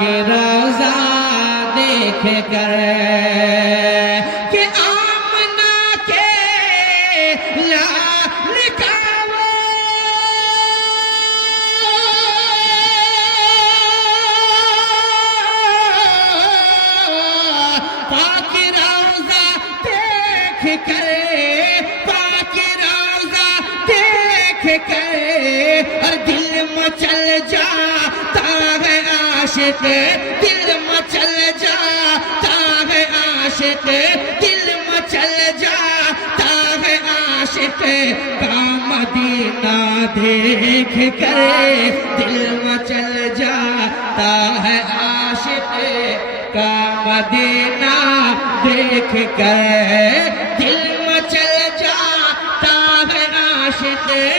के रोज़ा देख कर कि आमना के लाल का वो पाक रोज़ा देख कर, पाक रोज़ा देख कर और दिल मचल जाता है आशिक, दिल मचल जाता है आशिक, दिल मचल जाता है आशिक का मदीना देख कर, दिल मचल जाता है आशिक का मदीना देख कर, दिल मचल जाता है आशिक